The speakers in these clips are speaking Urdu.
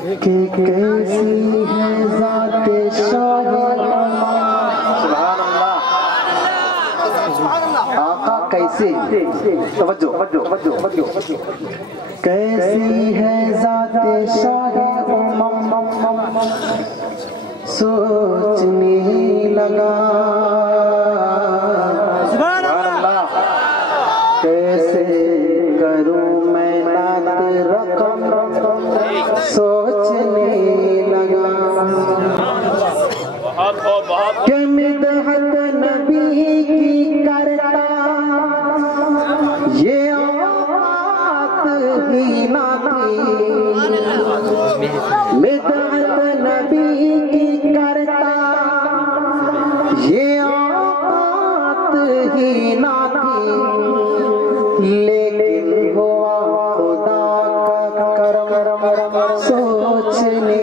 کہ کیسی ہے ذات شاہ سبحان اللہ آقا کیسے توجہ کیسی ہے ذات شاہ سوچنے لگا سبحان اللہ کیسے کروں میں نعت رقم سوچنے لگا کہ مدحت نبی کی کرتا یہ آت ہی نہ تھی مدحت نبی کی کرتا یہ آت ہی نہ تھی لیکن ہوا خدا کا کرم سوچنے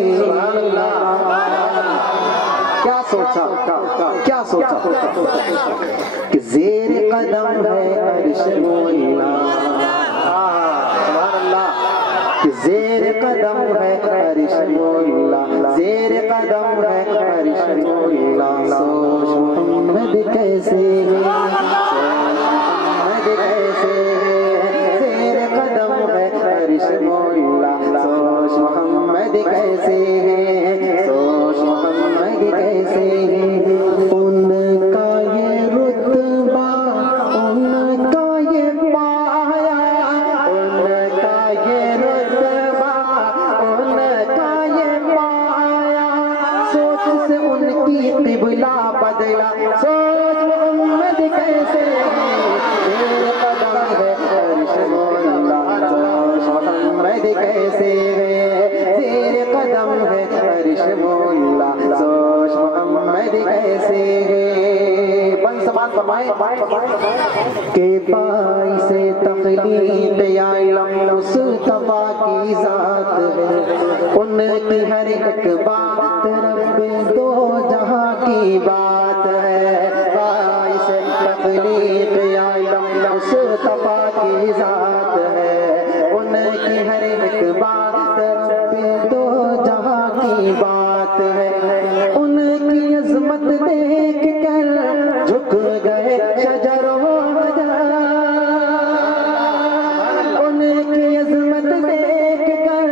کیا سوچا کہ زیر قدم ہے عرش مولا سبحان اللہ کہ زیر قدم ہے عرش مولا زیر قدم ہے عرش مولا سوچ محمد کیسے زیر قدم ہے عرش مولا سوچ محمد کیسے سوچ محمد کیسے ان کا یہ رتبہ ان کا یہ پایا ان کا یہ رتبہ ان کا یہ پایا سوچ سے ان کی قبلہ بدلا سوچ محمد کیسے زیر قدم ہے عرش مولا سوچ محمد کیسے زیر قدم ہے عرش مولا سوچ محمد کیسے بن سمان فرمائے کہ باعث تخلیق یا علم مصطفیٰ کی ذات ہے ان کی ہر ایک بات رب دو جہاں کی بات ہے باعث تخلیق یا علم مصطفیٰ کی ذات ہے ان کی ہر ایک بات رب دو جہاں کی بات ہے ان کی عظمت دیکھ کر جھک گئے شجر و حجر ان کی عظمت دیکھ کر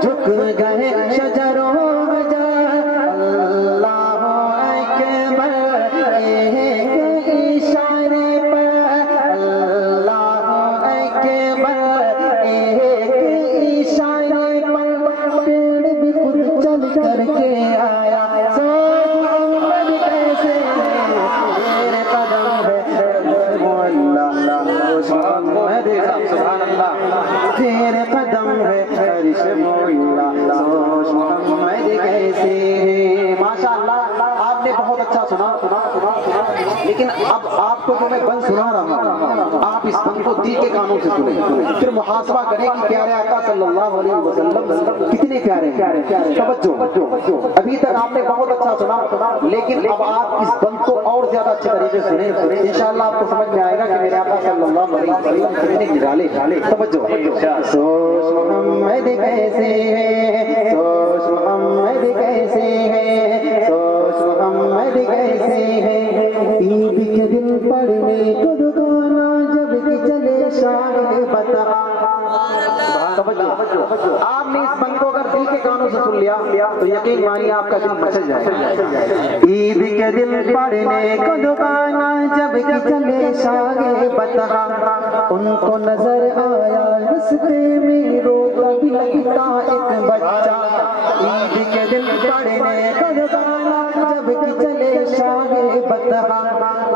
جھک گئے شجر و حجر اللہ اکبر ایک اشارے پر اللہ اکبر ایک اشارے پر پیڑ بھی خود چل کر کے آیا سوچ محمد کیسے زیر قدم ہے مولا سوچ محمد سبحان اللہ زیر قدم ہے عرش مولا سوچ محمد کیسے ماشاء اللہ آپ نے بہت اچھا سنا لیکن اب آپ کو جو میں بند سنا رہا ہوں آپ اس بند کو دل کے کانوں سے سنیں پھر محاسبہ کریں کہ پیارے آقا صلی اللہ علیہ وسلم کتنے پیارے ہیں توجہ ابھی تک آپ نے بہت اچھا سنا لیکن اب آپ اس بند کو اور زیادہ اچھے طریقے سے سنیں انشاءاللہ آپ کو سمجھ میں آئے گا کہ میرے آقا صلی اللہ علیہ وسلم کتنے نرالے توجہ سوچ محمد کیسے ہے سوچ محمد کیسے ہے سوچ محمد کیسے ہے عید کے دن پڑھنے کو دکانا جب کہ چلے شاہ بتا آپ نے اس بند کو اگر دل کے کانوں سے سن لیا تو یقین مانی آپ کا دل مچل جائے عید کے دن پڑھنے کو دکانا جب کہ چلے شاہ بتا ان کو نظر آیا رستے میں روتا بھی لگتا ایک بچہ عید کے دن پڑھنے کو دکانا جب کہ چلے شاہ بتا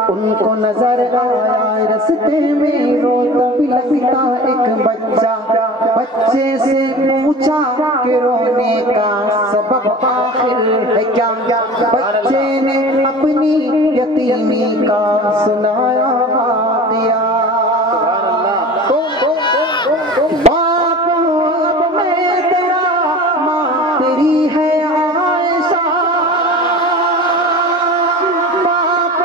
ان کو نظر آیا رستے میں روتا بھی لگتا ایک بچہ بچے سے پوچھا کہ رونے کا سبب آخر ہے کیا بچے نے اپنی یتیمی کا سنایا واقعہ باپ اب میں تیرا ماں تیری ہے عائشہ باپ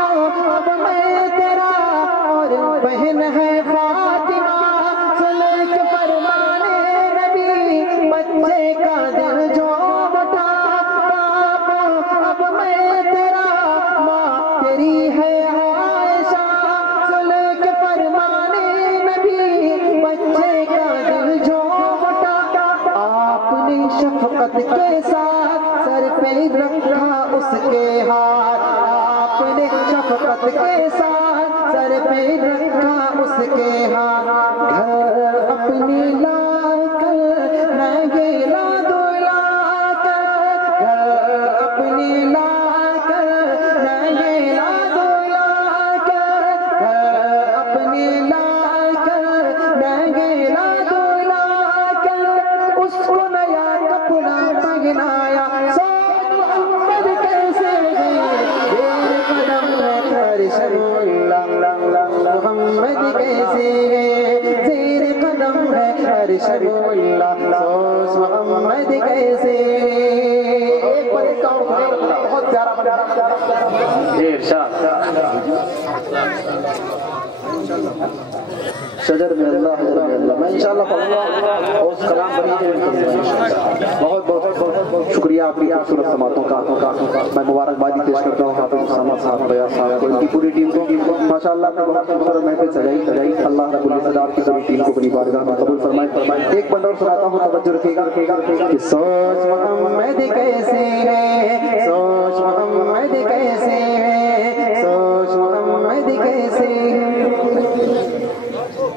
اب میں تیرا اور بہن ہے فاطمہ سن کے فرمانے نبی بچے کا دل جو رکھا اس کے ہاتھ آپ نے شفقت کے ساتھ سر پہ رکھا اس کے ہاتھ گھر اپنی لا کر میں گیلا دلا کر گھر اپنی لا کر میں گیلا دلا کر گھر اپنی لا کر میں گیلا دلا کر اس کو نیا کپڑا پہنایا سوچ محمد کیسے زیر قدم ہے عرش اللہ محمد کیسے زیر قدم ہے عرش اللہ سوچ محمد کیسے ایک پر ایک کام بہت پیارا بنا ارشاد شجر میں اللہ حضر میں اللہ میں انشاءاللہ پڑھوں گا اور اس کلام بہت بہت شکریہ آپ کی خوبصورت سماعتوں کا میں مبارکبادی پیش کرتا ہوں حافظ اسامہ صاحب بیاض صاحب کو ان کی پوری ٹیم کو ماشاءاللہ میں بہت خوبصورت محفل سجائی اللہ رب العزت آپ کی پوری ٹیم کو اپنی بارگاہ میں قبول فرمائے ایک بند اور سناتا ہوں توجہ رکھیے گا کہ سوچ محمد کیسے ہے سوچ محمد کیسے ہے سوچ محمد کیسے ہے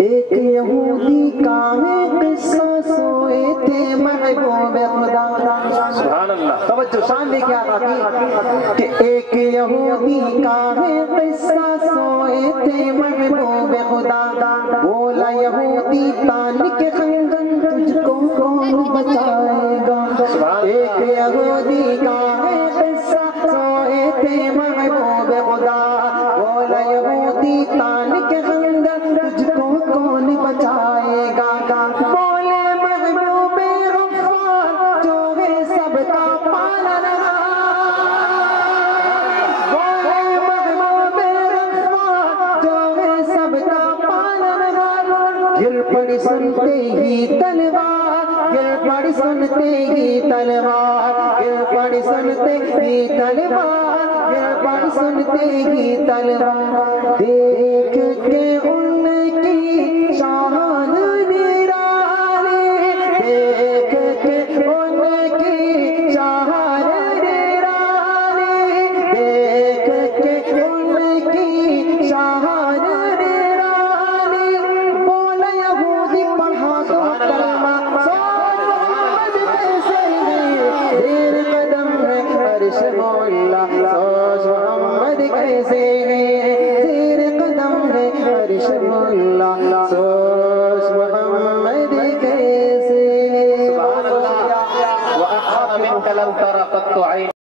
ایک یہودی کا قصہ سوئے تھے محبوب خدا سبحان اللہ توجہ شان لے کے آتا کہ ایک یہودی کا قصہ سوئے تھے محبوب خدا بولا یہودی تان کے خنجر تجھ کو کون بچائے گا ایک یہودی کا قصہ سوئے تھے محبوب خدا بولا یہودی تان کے خنجر تجھ کو کون بچائے گا بولے محبوب غفار جو ہے سب کا پالنہار بولے محبوب غفار جو ہے سب کا پالنہار گر پڑی سنتے ہی تلوار گر پڑی سنتے ہی تلوار گر پڑی سنتے ہی تلوار گر پڑی سنتے ہی تلوار دیکھ کے ان کی شان نرالی دیکھ کے ان کی شان نرالی دیکھ کے ان کی شان نرالی بولا یہودی پڑھا تو کلمہ سوچ محمد کیسے ہے زیر قدم ہے عرش اللہ سوچ محمد کیسے ہے زیر قدم ہے عرش اللہ